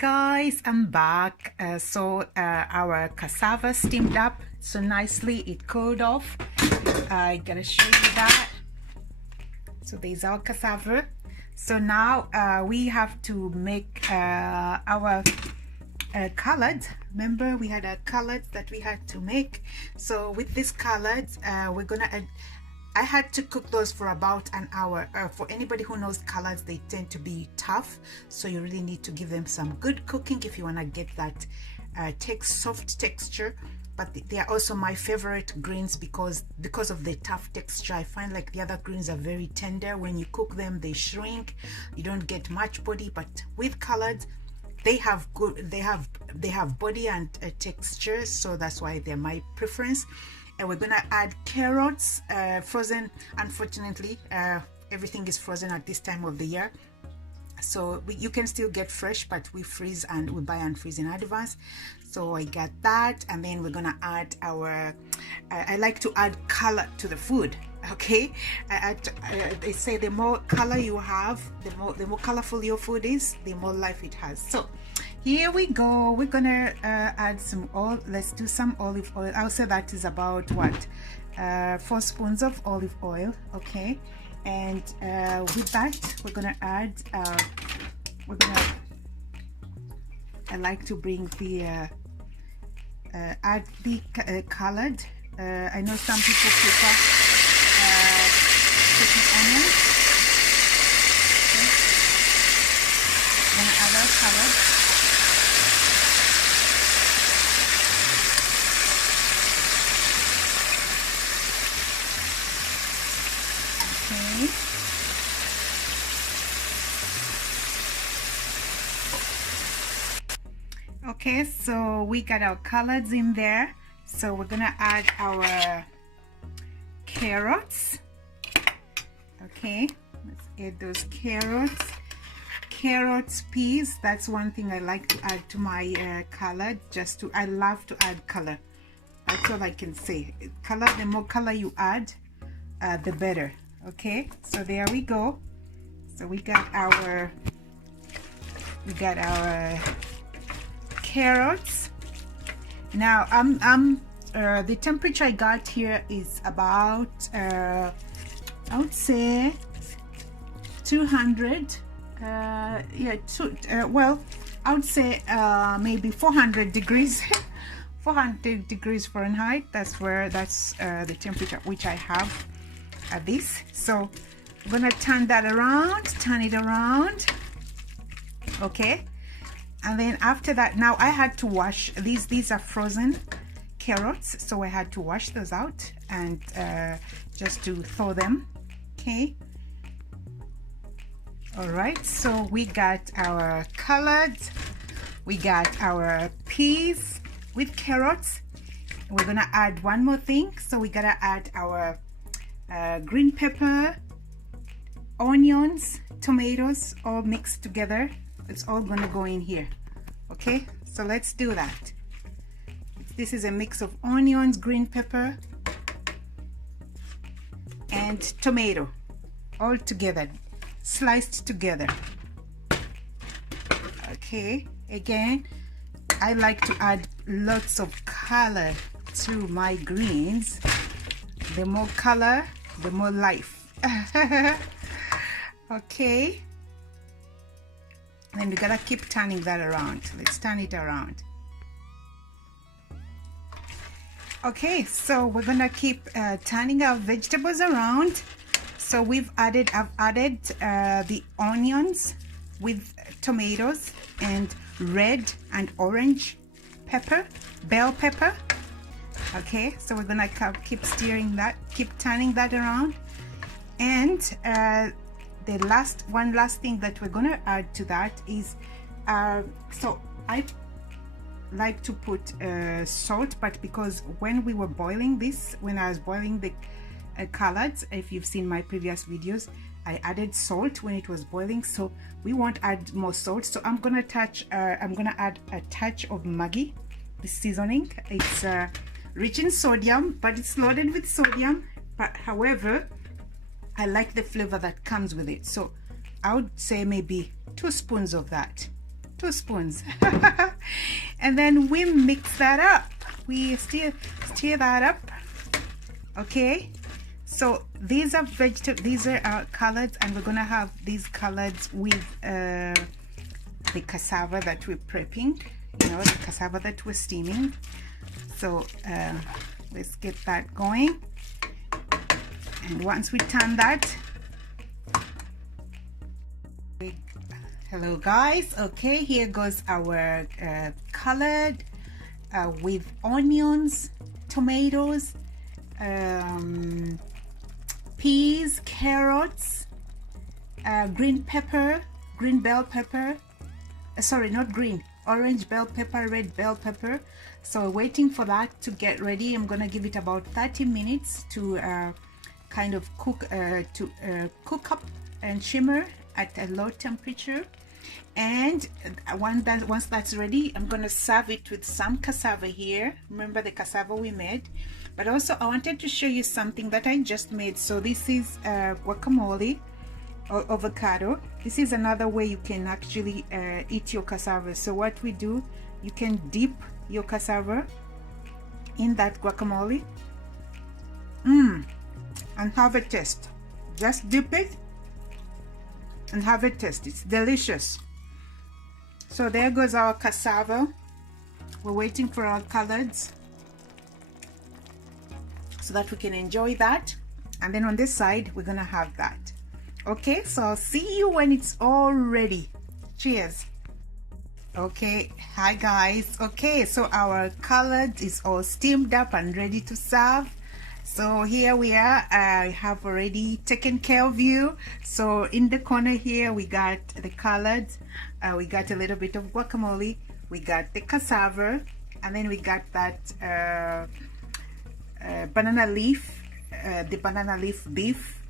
Guys, I'm back. Our cassava steamed up so nicely, it cooled off. I gotta show you that. So there's our cassava. So now we have to make our collards. Remember, we had our collards that we had to make. So with these collards, we're gonna add, I had to cook those for about an hour. For anybody who knows collards, they tend to be tough, so you really need to give them some good cooking if you want to get that soft texture. But they are also my favorite greens because of the tough texture. I find like the other greens are very tender. When you cook them, they shrink, you don't get much body. But with collards, they have body and texture, so that's why they're my preference. And we're gonna add carrots, frozen. Unfortunately, everything is frozen at this time of the year, so you can still get fresh, but we freeze and we buy and freeze in advance. So I got that, and then we're gonna add our I like to add color to the food. Okay, they say the more color you have, the more colorful your food is, the more life it has. So here we go. We're gonna add some oil. Let's do some olive oil. I'll say that is about what 4 spoons of olive oil. Okay, and with that we're gonna add I like to bring the add the collard. I know some people prefer cooking onions. Okay. Then add our collard. Okay, so we got our collards in there, so we're gonna add our carrots. Okay, let's add those carrots, peas. That's one thing I like to add to my collard. I love to add color. That's all I can say. Color, the more color you add, the better. Okay, so there we go. So we got our carrots. Now the temperature I got here is about I would say 200 well, I would say maybe 400 degrees 400 degrees Fahrenheit. That's the temperature which I have at this. So I'm gonna turn it around. Okay, and then after that, now I had to wash these are frozen carrots, so I had to wash those out and just to thaw them. Okay, all right, so we got our collards, we got our peas with carrots. We're gonna add one more thing, so we gotta add our green pepper, onions, tomatoes, all mixed together. It's all gonna go in here. Okay, so let's do that. This is a mix of onions, green pepper, and tomato, all together, sliced together. Okay, again, I like to add lots of color to my greens. The more color, the more life. Okay, and we gotta keep turning that around. Let's turn it around. Okay, so we're gonna keep turning our vegetables around. So I've added the onions with tomatoes and red and orange pepper, bell pepper. Okay, so we're gonna keep stirring that, keep turning that around. And one last thing that we're gonna add to that is so I like to put salt, but because when we were boiling this, when I was boiling the collards, if you've seen my previous videos, I added salt when it was boiling, so we won't add more salt. So I'm gonna add a touch of Maggi, the seasoning. It's rich in sodium, but it's loaded with sodium, but however I like the flavor that comes with it, so I would say maybe 2 spoons of that. 2 spoons. And then we mix that up. We stir that up. Okay, so these are these are our collards, and we're gonna have these collards with the cassava that we're prepping, you know, the cassava that we're steaming. So let's get that going. And once we turn that, hello guys. Okay, here goes our collard with onions, tomatoes, peas, carrots, green pepper, green bell pepper, sorry, not green, orange bell pepper, red bell pepper. So waiting for that to get ready. I'm gonna give it about 30 minutes to kind of cook cook up and shimmer at a low temperature. And once that's ready, I'm gonna serve it with some cassava here. Remember the cassava we made. But also I wanted to show you something that I just made. So this is guacamole or avocado. This is another way you can actually eat your cassava. So what we do, you can dip your cassava in that guacamole and have a taste. Just dip it and have a taste. It's delicious. So there goes our cassava. We're waiting for our collards so that we can enjoy that. And then on this side, we're gonna have that. Okay, so I'll see you when it's all ready. Cheers. Okay, hi guys. Okay, so our collard is all steamed up and ready to serve. So here we are. I have already taken care of you. So in the corner here, we got the collards, we got a little bit of guacamole, we got the cassava, and then we got that banana leaf, the banana leaf beef,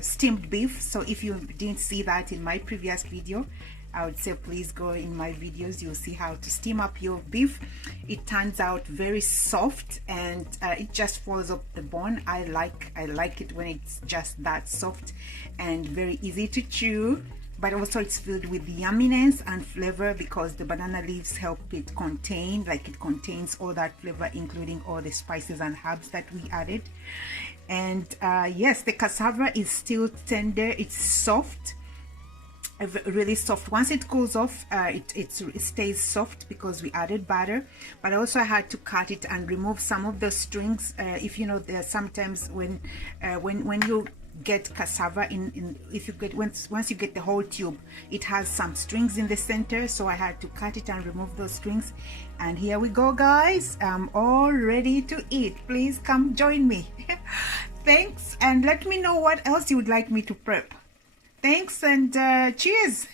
steamed beef. So if you didn't see that in my previous video, I would say please go in my videos. You'll see how to steam up your beef. It turns out very soft, and it just falls off the bone. I like it when it's just that soft and very easy to chew. But also it's filled with yumminess and flavor because the banana leaves help it contain, like it contains all that flavor, including all the spices and herbs that we added. And yes, the cassava is still tender. It's soft, really soft. Once it cools off, it stays soft because we added butter. But also I had to cut it and remove some of the strings. If you know, there sometimes when you get cassava if you get once you get the whole tube, it has some strings in the center, so I had to cut it and remove those strings. And here we go guys, I'm all ready to eat. Please come join me. Thanks, and let me know what else you would like me to prep. Thanks, and cheers.